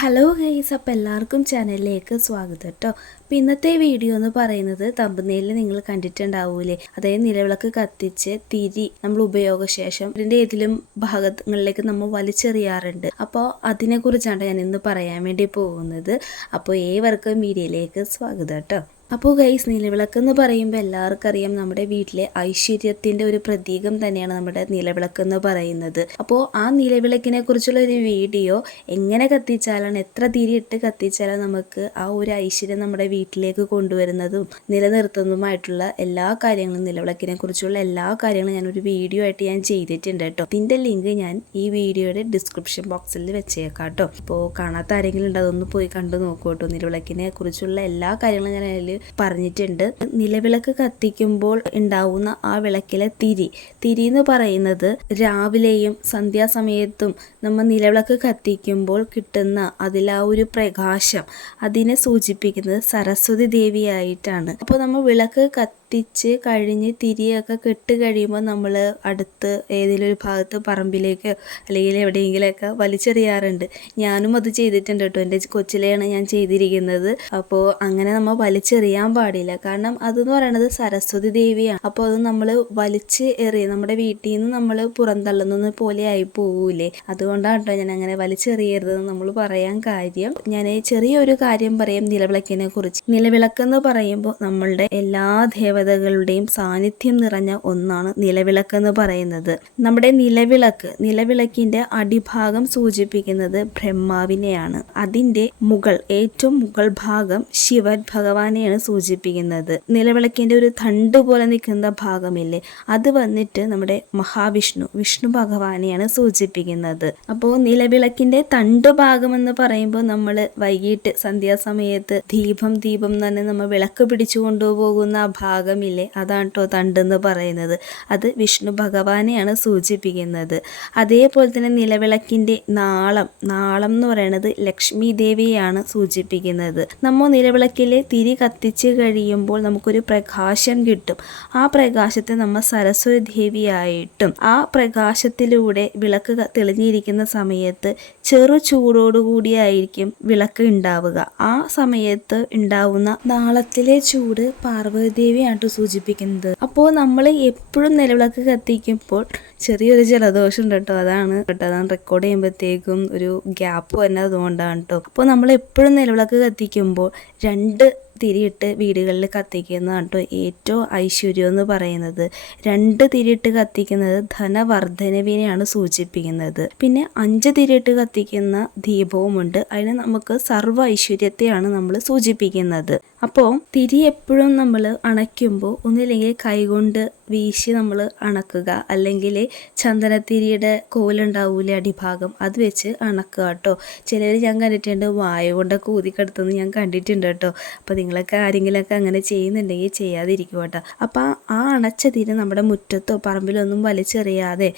Hello guys അപ്പോൾ എല്ലാവർക്കും ചാനലിലേക്ക് സ്വാഗതം കേട്ടോ അപ്പോൾ ഇന്നത്തെ വീഡിയോ എന്ന് പറയുന്നത് തമ്പനയിൽ നിങ്ങൾ കണ്ടിട്ടുണ്ടാവൂലേ? അതായത് നിലവിളക്ക് കത്തിച്ച് തിരി നമ്മൾ ഉപയോഗശേഷം ഇതിന്റെ ഏതിലും ഭാഗങ്ങളിലേക്ക് നമ്മൾ വലിച്ചെറിയാറുണ്ട്. അപ്പോൾ അതിനെക്കുറിച്ചാണ് ഞാൻ ഇന്ന് പറയാൻ വേണ്ടി പോകുന്നത്. അപ്പോൾ ഏവർക്കും വീഡിയോയിലേക്ക് സ്വാഗതം കേട്ടോ അപ്പോൾ ഗൈസ് നിലവിളക്ക് എന്ന് പറയുമ്പോൾ എല്ലാവർക്കും അറിയാം നമ്മുടെ വീട്ടിലെ ഐശ്വര്യത്തിന്റെ ഒരു പ്രതീകം തന്നെയാണ് നമ്മുടെ നിലവിളക്ക് എന്ന് പറയുന്നത്. അപ്പോൾ ആ നിലവിളക്കിനെ കുറിച്ചുള്ള ഒരു വീഡിയോ എങ്ങനെ കത്തിച്ചാലാണ് എത്ര തിരിയിട്ട് കത്തിച്ചാലാണ് നമുക്ക് ആ ഒരു ഐശ്വര്യം നമ്മുടെ വീട്ടിലേക്ക് കൊണ്ടുവരുന്നതും നിലനിർത്തുന്നതുമായിട്ടുള്ള എല്ലാ കാര്യങ്ങളും നിലവിളക്കിനെ കുറിച്ചുള്ള എല്ലാ കാര്യങ്ങളും ഞാൻ ഒരു വീഡിയോ ആയിട്ട് ഞാൻ ചെയ്തിട്ടുണ്ട് കേട്ടോ. ഇതിന്റെ ലിങ്ക് ഞാൻ ഈ വീഡിയോയുടെ ഡിസ്ക്രിപ്ഷൻ ബോക്സിൽ വെച്ചേക്കാം കേട്ടോ. അപ്പോൾ കാണാത്ത ആരെങ്കിലും ഉണ്ട് അതൊന്ന് പോയി കണ്ടു നോക്കൂ കേട്ടോ. നിലവിളക്കിനെ കുറിച്ചുള്ള എല്ലാ കാര്യങ്ങളും ഞാൻ അതിൽ പറഞ്ഞിട്ടുണ്ട്. നിലവിളക്ക് കത്തിക്കുമ്പോൾ ഉണ്ടാവുന്ന ആ വിളക്കിലെ തിരി. തിരി എന്ന് പറയുന്നത് രാവിലെയും സന്ധ്യാസമയത്തും നമ്മൾ നിലവിളക്ക് കത്തിക്കുമ്പോൾ കിട്ടുന്ന അതിലാ ഒരു പ്രകാശം അതിനെ സൂചിപ്പിക്കുന്നത് സരസ്വതി ദേവിയായിട്ടാണ്. അപ്പോൾ നമ്മൾ വിളക്ക് കത്തി കത്തിച്ച് കഴിഞ്ഞ് തിരിയൊക്കെ കെട്ട് കഴിയുമ്പോൾ നമ്മൾ അടുത്ത് ഏതെങ്കിലും ഒരു ഭാഗത്ത് പറമ്പിലേക്ക് അല്ലെങ്കിൽ എവിടെയെങ്കിലുമൊക്കെ വലിച്ചെറിയാറുണ്ട്. ഞാനും അത് ചെയ്തിട്ടുണ്ട് കേട്ടോ. എന്റെ കൊച്ചിലെയാണ് ഞാൻ ചെയ്തിരിക്കുന്നത്. അപ്പോൾ അങ്ങനെ നമ്മൾ വലിച്ചെറിയാൻ പാടില്ല. കാരണം അതെന്ന് പറയുന്നത് സരസ്വതി ദേവിയാണ്. അപ്പോൾ അത് നമ്മൾ വലിച്ച് എറിയ. നമ്മുടെ വീട്ടിൽ നിന്ന് നമ്മൾ പുറന്തള്ളുന്നത് പോലെ ആയി പോകൂലേ. അതുകൊണ്ടാണ് കേട്ടോ ഞാൻ അങ്ങനെ വലിച്ചെറിയരുതെന്ന് നമ്മൾ പറയാൻ കാര്യം. ഞാൻ ചെറിയൊരു കാര്യം പറയാം നിലവിളക്കിനെ കുറിച്ച്. നിലവിളക്കെന്ന് പറയുമ്പോൾ നമ്മളുടെ എല്ലാ ദേവ ദേവതകളുടെയും സാന്നിധ്യം നിറഞ്ഞ ഒന്നാണ് നിലവിളക്ക് എന്ന് പറയുന്നത്. നമ്മുടെ നിലവിളക്ക് നിലവിളക്കിന്റെ അടിഭാഗം സൂചിപ്പിക്കുന്നത് ബ്രഹ്മാവിനെയാണ്. അതിന്റെ മുകൾ ഏറ്റവും മുകൾ ഭാഗം ശിവൻ ഭഗവാനെയാണ് സൂചിപ്പിക്കുന്നത്. നിലവിളക്കിന്റെ ഒരു തണ്ട് പോലെ നിൽക്കുന്ന ഭാഗമില്ലേ? അത് വന്നിട്ട് നമ്മുടെ മഹാവിഷ്ണു വിഷ്ണു ഭഗവാനെയാണ് സൂചിപ്പിക്കുന്നത്. അപ്പോൾ നിലവിളക്കിന്റെ തണ്ട് ഭാഗം എന്ന് പറയുമ്പോൾ നമ്മൾ വൈകിട്ട് സന്ധ്യാസമയത്ത് ദീപം ദീപം തന്നെ നമ്മൾ വിളക്ക് പിടിച്ചു കൊണ്ടുപോകുന്ന ഭാഗം ഭാഗമില്ലേ? അതാണ് കേട്ടോ തണ്ടെന്ന് പറയുന്നത്. അത് വിഷ്ണു ഭഗവാനെയാണ് സൂചിപ്പിക്കുന്നത്. അതേപോലെ തന്നെ നിലവിളക്കിന്റെ നാളം നാളം എന്ന് പറയുന്നത് ലക്ഷ്മി ദേവിയെയാണ് സൂചിപ്പിക്കുന്നത്. നമ്മൾ നിലവിളക്കിലെ തിരി കത്തിച്ച് കഴിയുമ്പോൾ നമുക്കൊരു പ്രകാശം കിട്ടും. ആ പ്രകാശത്തെ നമ്മൾ സരസ്വതി ദേവിയായിട്ടും ആ പ്രകാശത്തിലൂടെ വിളക്ക് തെളിഞ്ഞിരിക്കുന്ന സമയത്ത് ചെറു ചൂടോടുകൂടിയായിരിക്കും വിളക്ക് ഉണ്ടാവുക. ആ സമയത്ത് ഉണ്ടാവുന്ന നാളത്തിലെ ചൂട് പാർവതി ദേവിയാണ് കേട്ടോ സൂചിപ്പിക്കുന്നത്. അപ്പോൾ നമ്മൾ എപ്പോഴും നിലവിളക്ക് കത്തിക്കുമ്പോൾ ചെറിയൊരു ജലദോഷം കേട്ടോ. അതാണ് കേട്ടോ. അതാണ് റെക്കോർഡ് ചെയ്യുമ്പോഴത്തേക്കും ഒരു ഗ്യാപ്പ് വരുന്നത് അതുകൊണ്ടാണ് കേട്ടോ. അപ്പോൾ നമ്മൾ എപ്പോഴും നിലവിളക്ക് കത്തിക്കുമ്പോൾ രണ്ട് തിരിയിട്ട് വീടുകളിൽ കത്തിക്കുന്നതാണ് കേട്ടോ ഏറ്റവും ഐശ്വര്യം എന്ന് പറയുന്നത്. രണ്ട് തിരിയിട്ട് കത്തിക്കുന്നത് ധനവർദ്ധനവിനെയാണ് സൂചിപ്പിക്കുന്നത്. പിന്നെ അഞ്ച് തിരിയിട്ട് കത്തിക്കുന്ന ദീപവുമുണ്ട്. അതിന് നമുക്ക് സർവ ഐശ്വര്യത്തെയാണ് നമ്മൾ സൂചിപ്പിക്കുന്നത്. അപ്പോൾ തിരി എപ്പോഴും നമ്മൾ അണയ്ക്കുമ്പോൾ ഒന്നില്ലെങ്കിൽ കൈകൊണ്ട് വീശി നമ്മൾ അണക്കുക. അല്ലെങ്കിൽ ചന്ദനത്തിരിയുടെ കോലുണ്ടാവൂലേ അടിഭാഗം അത് വെച്ച് അണക്കുക കേട്ടോ ചിലർ ഞാൻ കണ്ടിട്ടുണ്ട് വായ കൊണ്ടൊക്കെ ഊതിക്കെടുത്തെന്ന് ഞാൻ കണ്ടിട്ടുണ്ട് കേട്ടോ അപ്പോൾ നിങ്ങളൊക്കെ ആരെങ്കിലുമൊക്കെ അങ്ങനെ ചെയ്യുന്നുണ്ടെങ്കിൽ ചെയ്യാതിരിക്കും കേട്ടോ അപ്പോൾ ആ അണച്ച തിരി നമ്മുടെ മുറ്റത്തോ പറമ്പിലോ ഒന്നും വലിച്ചെറിയാതെ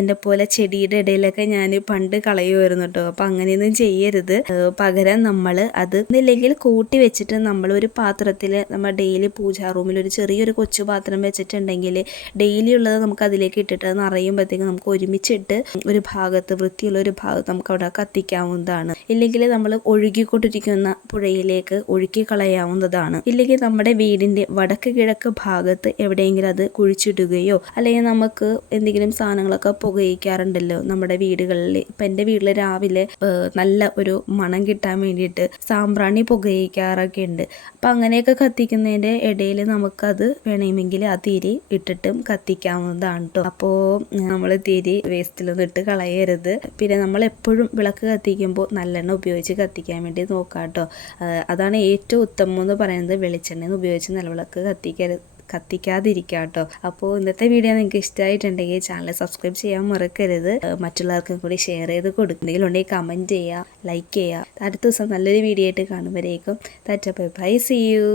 എന്റെ പോലെ ചെടിയുടെ ഇടയിലൊക്കെ ഞാൻ പണ്ട് കളയുമായിരുന്നു കേട്ടോ അപ്പോൾ അങ്ങനെയൊന്നും ചെയ്യരുത്. പകരം നമ്മൾ അത് ഇല്ലെങ്കിൽ കൂട്ടി വെച്ചിട്ട് നമ്മൾ ഒരു പാത്രത്തിൽ നമ്മുടെ ഡെയിലി പൂജാ റൂമിൽ ഒരു ചെറിയൊരു കൊച്ചു പാത്രം വെച്ചിട്ടുണ്ടെങ്കിൽ ഉണ്ടെങ്കിൽ ഡെയിലി ഉള്ളത് നമുക്ക് അതിലേക്ക് ഇട്ടിട്ട് അത് നിറയുമ്പോഴത്തേക്കും നമുക്ക് ഒരുമിച്ചിട്ട് ഒരു ഭാഗത്ത് വൃത്തിയുള്ള ഒരു ഭാഗത്ത് നമുക്ക് അവിടെ കത്തിക്കാവുന്നതാണ്. ഇല്ലെങ്കിൽ നമ്മൾ ഒഴുകിക്കൊണ്ടിരിക്കുന്ന പുഴയിലേക്ക് ഒഴുക്കി കളയാവുന്നതാണ് ഇല്ലെങ്കിൽ നമ്മുടെ വീടിന്റെ വടക്ക് കിഴക്ക് ഭാഗത്ത് എവിടെയെങ്കിലും അത് കുഴിച്ചിടുകയോ അല്ലെങ്കിൽ നമുക്ക് എന്തെങ്കിലും സാധനങ്ങളൊക്കെ പുകയിക്കാറുണ്ടല്ലോ നമ്മുടെ വീടുകളിൽ. ഇപ്പം എന്റെ വീട്ടിൽ രാവിലെ നല്ല ഒരു മണം കിട്ടാൻ വേണ്ടിയിട്ട് സാമ്പ്രാണി പുകയിക്കാറൊക്കെ ഉണ്ട്. അപ്പം അങ്ങനെയൊക്കെ കത്തിക്കുന്നതിന്റെ ഇടയിൽ നമുക്കത് വേണമെങ്കിൽ ആ തിരി ഇട്ടിട്ടും കത്തിക്കാവുന്നതാണ് കേട്ടോ അപ്പോൾ നമ്മൾ തിരി വേസ്റ്റിലൊന്നും ഇട്ട് കളയരുത്. പിന്നെ നമ്മൾ എപ്പോഴും വിളക്ക് കത്തിക്കുമ്പോൾ നല്ലെണ്ണ ഉപയോഗിച്ച് കത്തിക്കാൻ വേണ്ടി നോക്കാം കേട്ടോ അതാണ് ഏറ്റവും ഉത്തമം എന്ന് പറയുന്നത് വെളിച്ചെണ്ണ ഉപയോഗിച്ച് നിലവിളക്ക് കത്തിക്കരുത് കത്തിക്കാതിരിക്കുക കേട്ടോ അപ്പോൾ ഇന്നത്തെ വീഡിയോ നിങ്ങൾക്ക് ഇഷ്ടമായിട്ടുണ്ടെങ്കിൽ ചാനൽ സബ്സ്ക്രൈബ് ചെയ്യാൻ മറക്കരുത്. മറ്റുള്ളവർക്കും കൂടി ഷെയർ ചെയ്ത് കൊടുക്കുന്നെങ്കിൽ ഉണ്ടെങ്കിൽ കമന്റ് ചെയ്യുക ലൈക്ക് ചെയ്യുക അടുത്ത ദിവസം നല്ലൊരു വീഡിയോ ആയിട്ട് കാണുമ്പോഴേക്കും താറ്റ ബൈ സി യു.